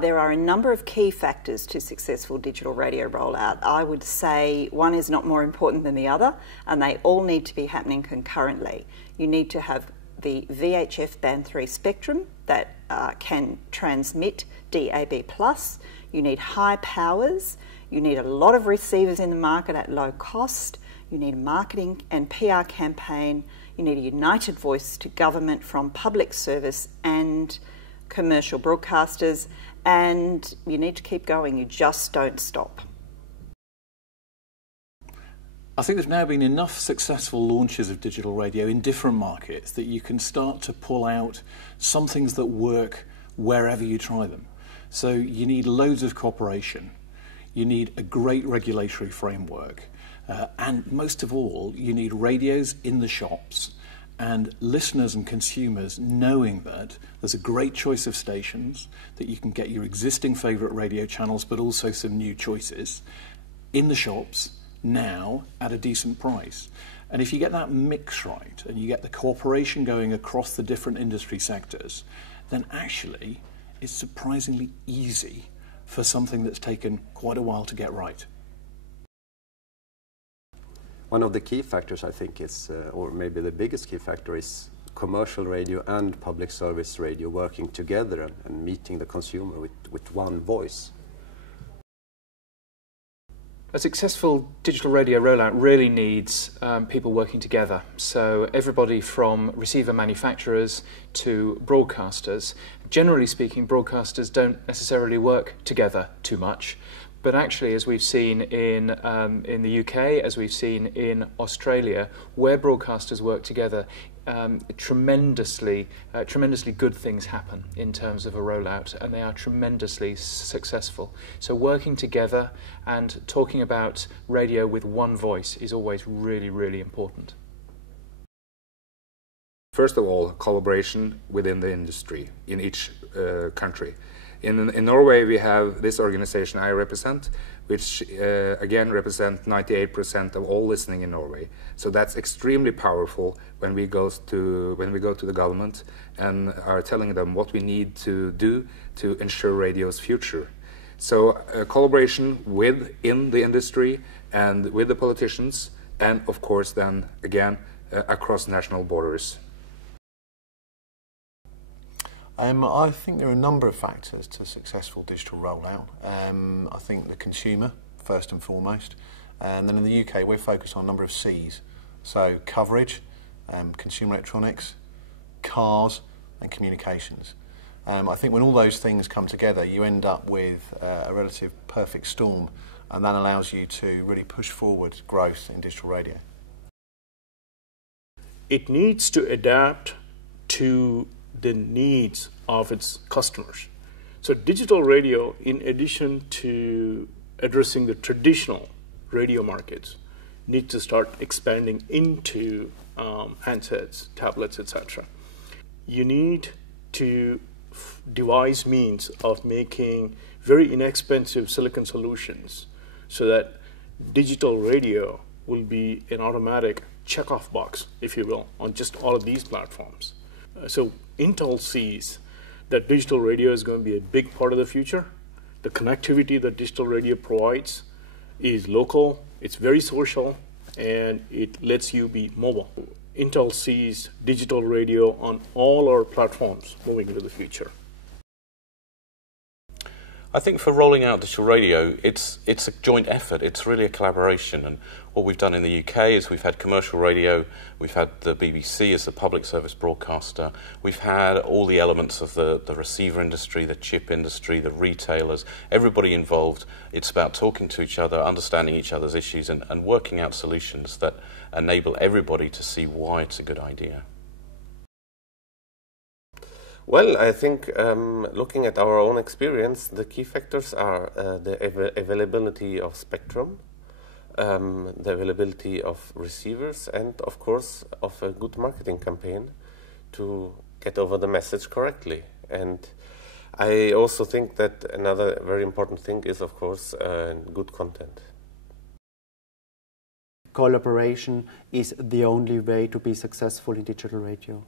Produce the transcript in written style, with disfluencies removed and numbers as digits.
There are a number of key factors to successful digital radio rollout. I would say one is not more important than the other, and they all need to be happening concurrently. You need to have the VHF band 3 spectrum that can transmit DAB+. You need high powers. You need a lot of receivers in the market at low cost. You need a marketing and PR campaign. You need a united voice to government from public service and commercial broadcasters, and you need to keep going. You just don't stop. I think there's now been enough successful launches of digital radio in different markets that you can start to pull out some things that work wherever you try them. So you need loads of cooperation, you need a great regulatory framework, and most of all, you need radios in the shops and listeners and consumers knowing that there's a great choice of stations, that you can get your existing favourite radio channels but also some new choices in the shops now at a decent price. And if you get that mix right and you get the cooperation going across the different industry sectors, then actually it's surprisingly easy for something that's taken quite a while to get right. One of the key factors, I think, is, or maybe the biggest key factor, is commercial radio and public service radio working together and meeting the consumer with one voice. A successful digital radio rollout really needs people working together. So everybody from receiver manufacturers to broadcasters. Generally speaking, broadcasters don't necessarily work together too much. But actually, as we've seen in the UK, as we've seen in Australia, where broadcasters work together, tremendously good things happen in terms of a rollout, and they are tremendously successful. So working together and talking about radio with one voice is always really, really important. First of all, collaboration within the industry in each country. In Norway, we have this organization I represent, which again represents 98% of all listening in Norway. So that's extremely powerful when we go to the government and are telling them what we need to do to ensure radio's future. So collaboration within the industry and with the politicians, and of course then again across national borders. I think there are a number of factors to successful digital rollout. I think the consumer, first and foremost, and then in the UK we're focused on a number of C's. So coverage, consumer electronics, cars and communications. I think when all those things come together you end up with a relative perfect storm, and that allows you to really push forward growth in digital radio. It needs to adapt to the needs of its customers. So digital radio, in addition to addressing the traditional radio markets, needs to start expanding into handsets, tablets, etc. You need to devise means of making very inexpensive silicon solutions so that digital radio will be an automatic check-off box, if you will, on just all of these platforms. So Intel sees that digital radio is going to be a big part of the future. The connectivity that digital radio provides is local, it's very social, and it lets you be mobile. Intel sees digital radio on all our platforms moving into the future. I think for rolling out digital radio, it's a joint effort. It's really a collaboration. And what we've done in the UK is we've had commercial radio, we've had the BBC as the public service broadcaster, we've had all the elements of the receiver industry, the chip industry, the retailers, everybody involved. It's about talking to each other, understanding each other's issues, and working out solutions that enable everybody to see why it's a good idea. Well, I think looking at our own experience, the key factors are the availability of spectrum, the availability of receivers, and of course of a good marketing campaign to get over the message correctly. And I also think that another very important thing is, of course, good content. Collaboration is the only way to be successful in digital radio.